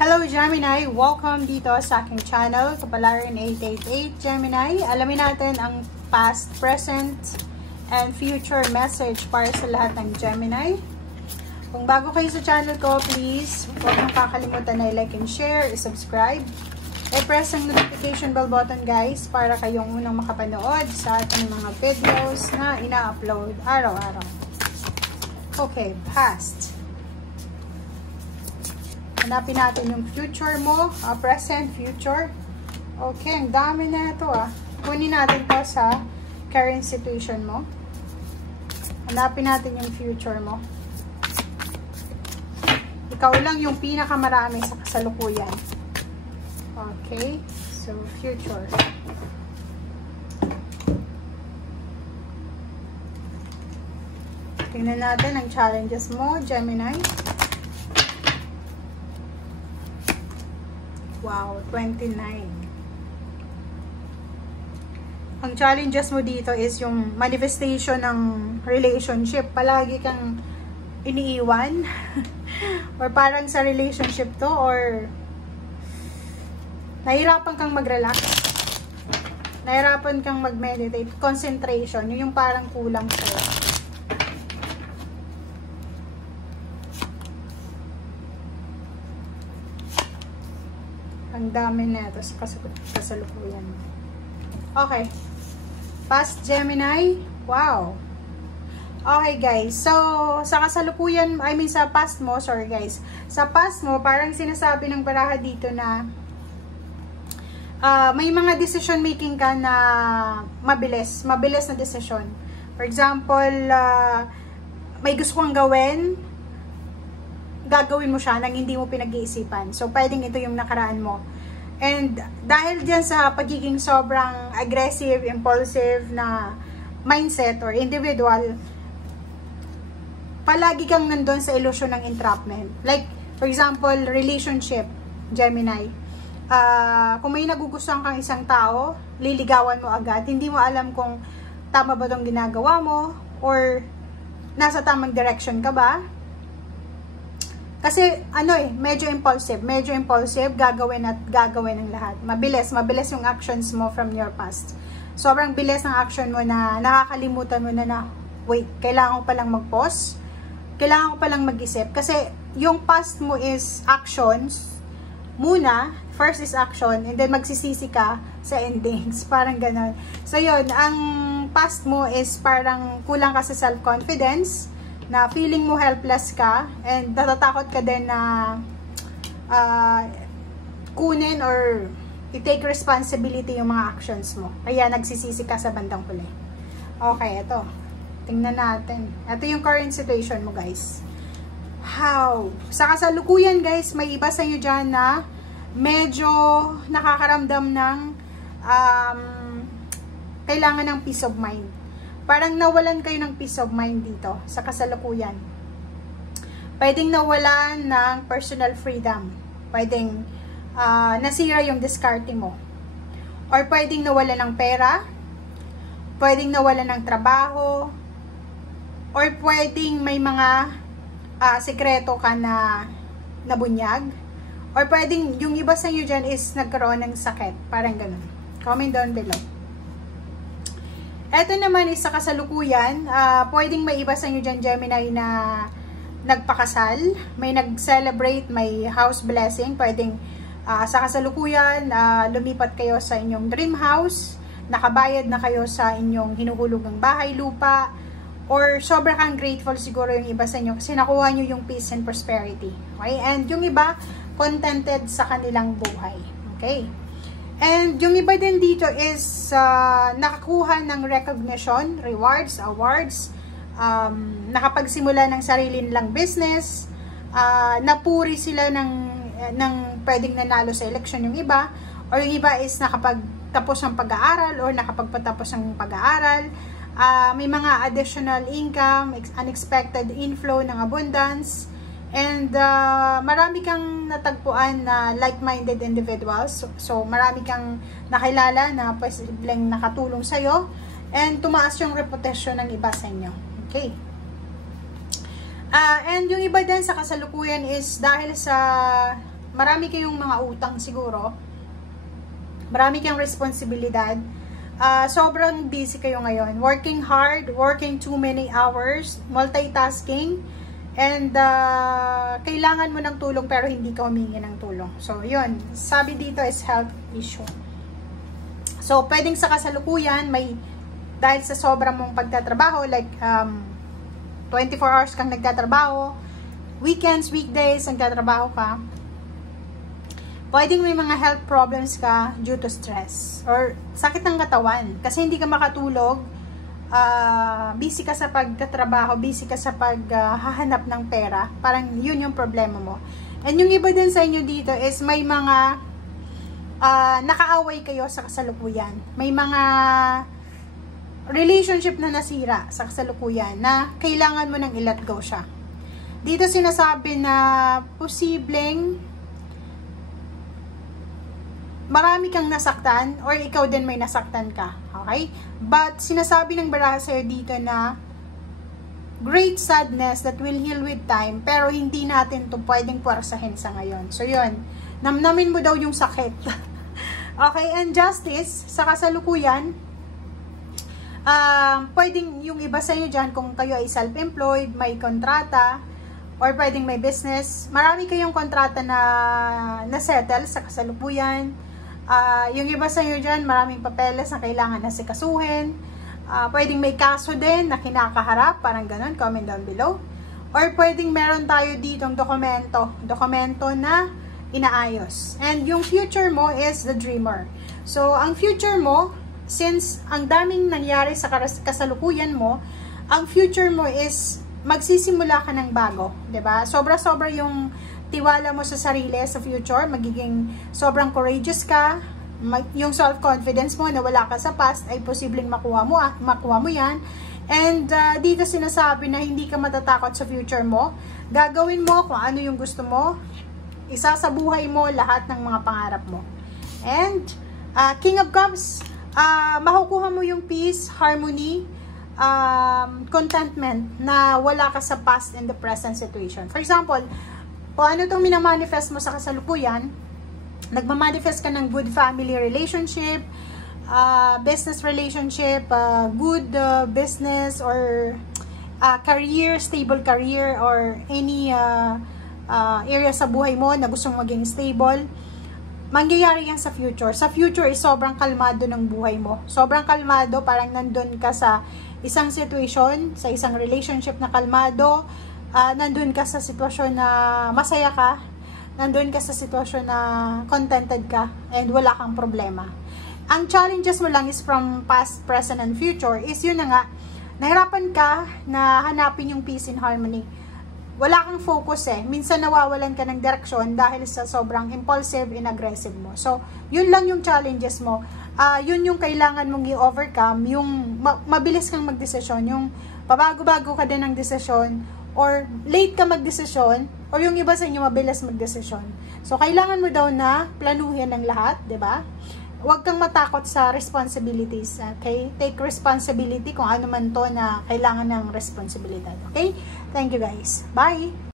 Hello Gemini! Welcome dito sa aking channel, Kapalaran 888 Gemini. Alamin natin ang past, present, and future message para sa lahat ng Gemini. Kung bago kayo sa channel ko, please huwag nang kakalimutan na i-like and share, i-subscribe. I-press ang notification bell button guys para kayong unang makapanood sa ating mga videos na ina-upload araw-araw. Okay, past. Hanapin natin yung future mo, present, future. Okay, ang dami na ito Kunin natin to sa current situation mo. Hanapin natin yung future mo. Ikaw lang yung pinakamarami sa kasalukuyan. Okay, so future. Tingnan natin ang challenges mo, Gemini. Wow, 29. Ang challenges mo dito is yung manifestation ng relationship. Palagi kang iniiwan. Or parang sa relationship to, or nahirapan kang mag-relax. Nahirapan kang mag-meditate. Concentration. Yun yung parang kulang sa'yo. Ang dami na ito sa kasalukuyan. Okay. Past Gemini. Wow. Okay guys. So, sa kasalukuyan, I mean sa past mo, sorry guys. Sa past mo, parang sinasabi ng baraha dito na may mga decision making ka na mabilis. Mabilis na decision. For example, may gusto kang gawin, gagawin mo siya nang hindi mo pinag-iisipan. So, pwedeng ito yung nakaraan mo. And, dahil dyan sa pagiging sobrang aggressive, impulsive na mindset or individual, palagi kang nandun sa illusion ng entrapment. Like, for example, relationship, Gemini. Kung may nagugustuhan kang isang tao, liligawan mo agad. Hindi mo alam kung tama ba itong ginagawa mo or nasa tamang direction ka ba. Kasi, medyo impulsive, gagawin at gagawin ng lahat. Mabilis yung actions mo from your past. Sobrang bilis ng action mo na nakakalimutan mo na wait, kailangan ko palang mag-pause, kailangan ko palang mag-isip. Kasi, yung past mo is actions, muna, first is action, and then magsisisi ka sa endings. Parang ganon. So, yun, ang past mo is parang kulang ka sa self-confidence, na feeling mo helpless ka and natatakot ka din na kunin or i-take responsibility yung mga actions mo. Kaya nagsisisi ka sa bandang huli. Okay, ito. Tingnan natin. Ito yung current situation mo, guys. How? Sa kasalukuyan, guys, may iba sa inyo dyan na medyo nakakaramdam ng kailangan ng peace of mind. Parang nawalan kayo ng peace of mind dito sa kasalukuyan. Pwedeng nawalan ng personal freedom. Pwedeng nasira yung discarding mo. Or pwedeng nawalan ng pera. Pwedeng nawalan ng trabaho. Or pwedeng may mga sekreto ka na nabunyag. Or pwedeng yung iba sa inyo dyan is nagkaroon ng sakit. Parang ganun. Comment down below. Ito naman is sa kasalukuyan, pwedeng may iba sa inyo dyan, Gemini, na nagpakasal, may nag-celebrate, may house blessing, pwedeng sa kasalukuyan, lumipat kayo sa inyong dream house, nakabayad na kayo sa inyong hinuhulugang bahay, lupa, or sobra kang grateful siguro yung iba sa inyo kasi nakuha nyo yung peace and prosperity. Okay? And yung iba, contented sa kanilang buhay. Okay? And yung iba din dito is nakakuha ng recognition, rewards, awards, nakapagsimula ng sarili nilang business, napuri sila ng pwedeng nanalo sa election yung iba, or yung iba is nakapagtapos ng pag-aaral or nakapagpatapos ng pag-aaral, may mga additional income, unexpected inflow ng abundance, and marami kang natagpuan na like-minded individuals. So, marami kang nakilala na posibleng nakatulong sa'yo. And tumaas yung reputasyon ng iba sa inyo. Okay. And yung iba din sa kasalukuyan is dahil sa marami kayong mga utang siguro. Marami kayong responsibilidad. Sobrang busy kayo ngayon. Working hard, working too many hours, multitasking, and kailangan mo ng tulong pero hindi ka humingi ng tulong. So, yun. Sabi dito is health issue. So, pwedeng sa kasalukuyan, dahil sa sobrang mong pagtatrabaho, like 24 hours kang nagtatrabaho, weekends, weekdays, nagtatrabaho ka, pwedeng may mga health problems ka due to stress or sakit ng katawan kasi hindi ka makatulog, busy ka sa pagtatrabaho, busy ka sa paghahanap ng pera, parang yun yung problema mo. And yung iba din sa inyo dito is may mga nakaaway kayo sa kasalukuyan, may mga relationship na nasira sa kasalukuyan na kailangan mo nang i-let go siya. Dito sinasabi na posibleng marami kang nasaktan or ikaw din may nasaktan ka. Okay? But sinasabi ng baraha sa'yo dito na great sadness that will heal with time, pero hindi natin to pwedeng puwersahin sa ngayon. So yun, namnamin mo daw yung sakit. Okay, and justice sa kasalukuyan, pwedeng yung iba sa inyo dyan, kung kayo ay self-employed, may kontrata, or pwedeng may business, marami kayong kontrata na settle sa kasalukuyan. Yung iba sa inyo dyan, maraming papeles na kailangan na sikasuhin. Pwedeng may kaso din na kinakaharap, parang ganun, comment down below. Or pwedeng meron tayo ditong dokumento na inaayos. And yung future mo is the dreamer. So, ang future mo, since ang daming nangyari sa kasalukuyan mo, ang future mo is magsisimula ka ng bago, 'di ba? Sobra-sobra yung tiwala mo sa sarili sa future, magiging sobrang courageous ka, yung self-confidence mo na wala ka sa past ay posibleng makuha mo yan. And dito sinasabi na hindi ka matatakot sa future mo, gagawin mo kung ano yung gusto mo, isasabuhay mo lahat ng mga pangarap mo. And King of Cups, makukuha mo yung peace, harmony, contentment na wala ka sa past and the present situation. For example, kung ano itong minamanifest mo sa kasalukuyan, nagmamanifest ka ng good family relationship, business relationship, good business or career, stable career, or any area sa buhay mo na gusto mong maging stable, mangyayari yan sa future. Sa future is sobrang kalmado ng buhay mo. Sobrang kalmado, parang nandun ka sa isang situation, sa isang relationship na kalmado, nandun ka sa sitwasyon na masaya ka, nandun ka sa sitwasyon na contented ka, and wala kang problema. Ang challenges mo lang is from past, present, and future is yun na nga, nahirapan ka na hanapin yung peace and harmony. Wala kang focus minsan nawawalan ka ng direksyon dahil sa sobrang impulsive and aggressive mo. So, yun lang yung challenges mo. Yun yung kailangan mong i-overcome, yung mabilis kang magdesisyon, yung pabago-bago ka din ng desisyon, or late ka magdesisyon, or yung iba sa inyo mabilis magdesisyon. So, kailangan mo daw na planuhin ang lahat, 'di ba? Huwag kang matakot sa responsibilities, okay? Take responsibility kung ano man to na kailangan ng responsibilidad, okay? Thank you guys. Bye!